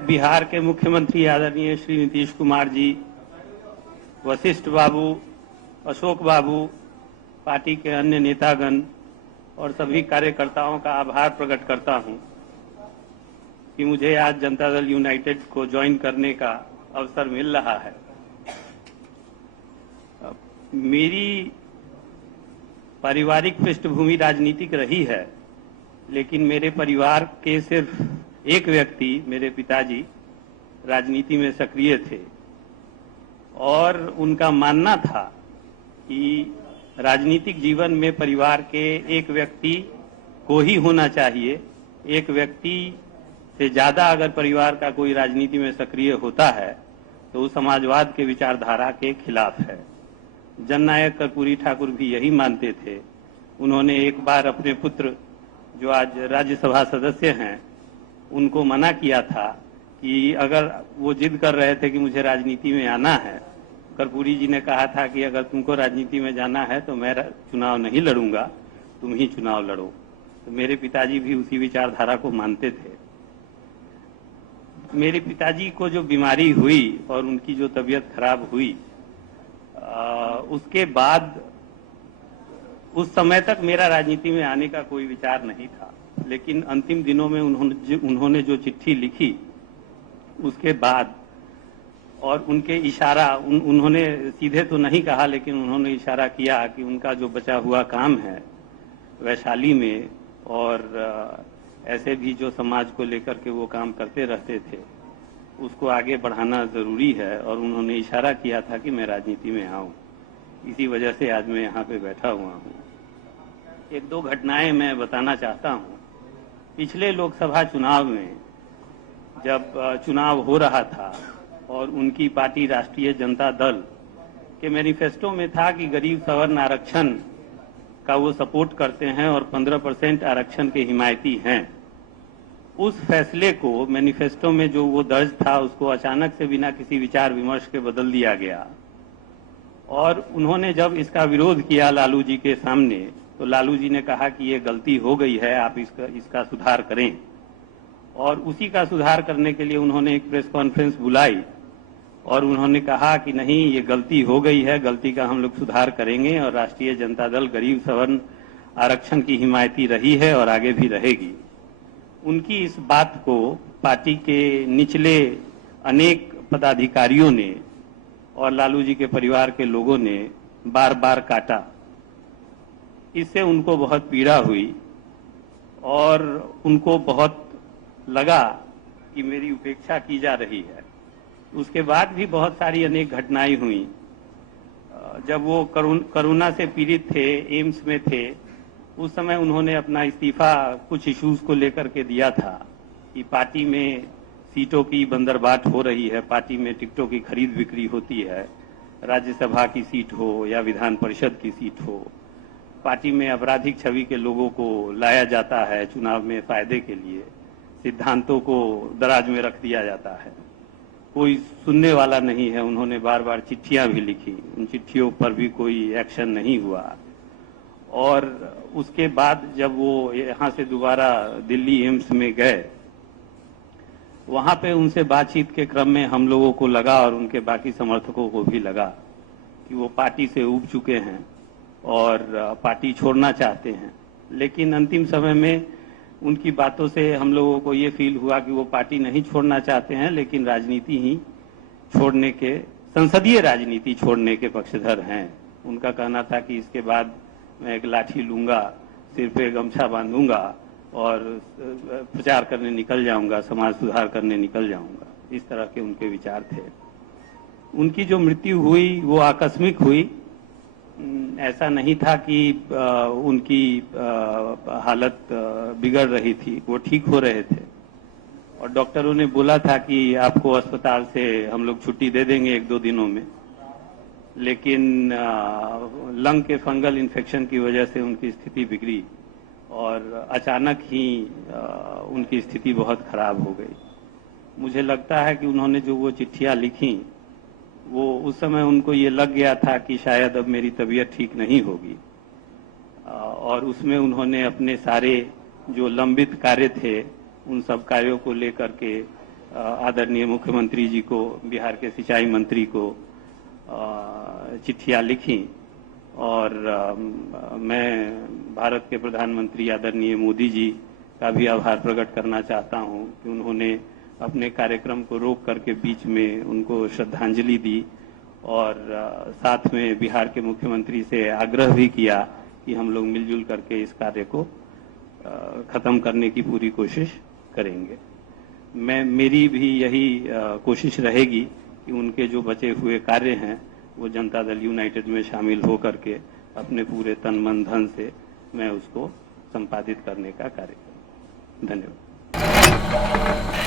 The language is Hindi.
बिहार के मुख्यमंत्री आदरणीय श्री नीतीश कुमार जी, वशिष्ठ बाबू, अशोक बाबू, पार्टी के अन्य नेतागण और सभी कार्यकर्ताओं का आभार प्रकट करता हूं कि मुझे आज जनता दल यूनाइटेड को ज्वाइन करने का अवसर मिल रहा है। मेरी पारिवारिक पृष्ठभूमि राजनीतिक रही है, लेकिन मेरे परिवार के सिर्फ एक व्यक्ति, मेरे पिताजी, राजनीति में सक्रिय थे और उनका मानना था कि राजनीतिक जीवन में परिवार के एक व्यक्ति को ही होना चाहिए। एक व्यक्ति से ज्यादा अगर परिवार का कोई राजनीति में सक्रिय होता है तो वो समाजवाद के विचारधारा के खिलाफ है। जननायक कर्पूरी ठाकुर भी यही मानते थे। उन्होंने एक बार अपने पुत्र, जो आज राज्यसभा सदस्य हैं, उनको मना किया था कि अगर वो जिद कर रहे थे कि मुझे राजनीति में आना है, कर्पूरी जी ने कहा था कि अगर तुमको राजनीति में जाना है तो मैं चुनाव नहीं लड़ूंगा, तुम ही चुनाव लड़ो। तो मेरे पिताजी भी उसी विचारधारा को मानते थे। मेरे पिताजी को जो बीमारी हुई और उनकी जो तबीयत खराब हुई, उसके बाद उस समय तक मेरा राजनीति में आने का कोई विचार नहीं था, लेकिन अंतिम दिनों में उन्होंने जो चिट्ठी लिखी उसके बाद और उनके इशारा, उन्होंने सीधे तो नहीं कहा, लेकिन उन्होंने इशारा किया कि उनका जो बचा हुआ काम है वैशाली में और ऐसे भी जो समाज को लेकर के वो काम करते रहते थे, उसको आगे बढ़ाना जरूरी है और उन्होंने इशारा किया था कि मैं राजनीति में आऊं। इसी वजह से आज मैं यहाँ पे बैठा हुआ हूँ। एक दो घटनाएं मैं बताना चाहता हूँ। पिछले लोकसभा चुनाव में जब चुनाव हो रहा था और उनकी पार्टी राष्ट्रीय जनता दल के मैनिफेस्टो में था कि गरीब सवर्ण आरक्षण का वो सपोर्ट करते हैं और 15% आरक्षण के हिमायती हैं। उस फैसले को मैनिफेस्टो में जो वो दर्ज था उसको अचानक से बिना किसी विचार विमर्श के बदल दिया गया और उन्होंने जब इसका विरोध किया लालू जी के सामने, तो लालू जी ने कहा कि ये गलती हो गई है, आप इसका सुधार करें। और उसी का सुधार करने के लिए उन्होंने एक प्रेस कॉन्फ्रेंस बुलाई और उन्होंने कहा कि नहीं, ये गलती हो गई है, गलती का हम लोग सुधार करेंगे और राष्ट्रीय जनता दल गरीब सवर्ण आरक्षण की हिमायती रही है और आगे भी रहेगी। उनकी इस बात को पार्टी के निचले अनेक पदाधिकारियों ने और लालू जी के परिवार के लोगों ने बार बार काटा। इससे उनको बहुत पीड़ा हुई और उनको बहुत लगा कि मेरी उपेक्षा की जा रही है। उसके बाद भी बहुत सारी अनेक घटनाएं हुई। जब वो कोरोना से पीड़ित थे, एम्स में थे, उस समय उन्होंने अपना इस्तीफा कुछ इश्यूज को लेकर के दिया था कि पार्टी में सीटों की बंदरबाट हो रही है, पार्टी में टिकटों की खरीद बिक्री होती है, राज्यसभा की सीट हो या विधान परिषद की सीट हो, पार्टी में आपराधिक छवि के लोगों को लाया जाता है चुनाव में फायदे के लिए, सिद्धांतों को दराज में रख दिया जाता है, कोई सुनने वाला नहीं है। उन्होंने बार बार चिट्ठियां भी लिखी, उन चिट्ठियों पर भी कोई एक्शन नहीं हुआ। और उसके बाद जब वो यहाँ से दोबारा दिल्ली एम्स में गए, वहां पे उनसे बातचीत के क्रम में हम लोगों को लगा और उनके बाकी समर्थकों को भी लगा कि वो पार्टी से ऊब चुके हैं और पार्टी छोड़ना चाहते हैं। लेकिन अंतिम समय में उनकी बातों से हम लोगों को ये फील हुआ कि वो पार्टी नहीं छोड़ना चाहते हैं, लेकिन राजनीति ही छोड़ने के, संसदीय राजनीति छोड़ने के पक्षधर हैं। उनका कहना था कि इसके बाद मैं एक लाठी लूंगा, सिर पे गमछा बांधूंगा और प्रचार करने निकल जाऊंगा, समाज सुधार करने निकल जाऊंगा। इस तरह के उनके विचार थे। उनकी जो मृत्यु हुई वो आकस्मिक हुई। ऐसा नहीं था कि उनकी हालत बिगड़ रही थी, वो ठीक हो रहे थे और डॉक्टरों ने बोला था कि आपको अस्पताल से हम लोग छुट्टी दे देंगे 1-2 दिनों में, लेकिन लंग के फंगल इन्फेक्शन की वजह से उनकी स्थिति बिगड़ी और अचानक ही उनकी स्थिति बहुत खराब हो गई। मुझे लगता है कि उन्होंने जो वो चिट्ठियां लिखी, वो उस समय उनको ये लग गया था कि शायद अब मेरी तबीयत ठीक नहीं होगी और उसमें उन्होंने अपने सारे जो लंबित कार्य थे उन सब कार्यों को लेकर के आदरणीय मुख्यमंत्री जी को, बिहार के सिंचाई मंत्री को चिट्ठियां लिखी और मैं भारत के प्रधानमंत्री आदरणीय मोदी जी का भी आभार प्रकट करना चाहता हूं कि उन्होंने अपने कार्यक्रम को रोक करके बीच में उनको श्रद्धांजलि दी और साथ में बिहार के मुख्यमंत्री से आग्रह भी किया कि हम लोग मिलजुल करके इस कार्य को खत्म करने की पूरी कोशिश करेंगे। मेरी भी यही कोशिश रहेगी कि उनके जो बचे हुए कार्य हैं वो जनता दल यूनाइटेड में शामिल हो करके अपने पूरे तन मन धन से मैं उसको संपादित करने का कार्य करूं। धन्यवाद।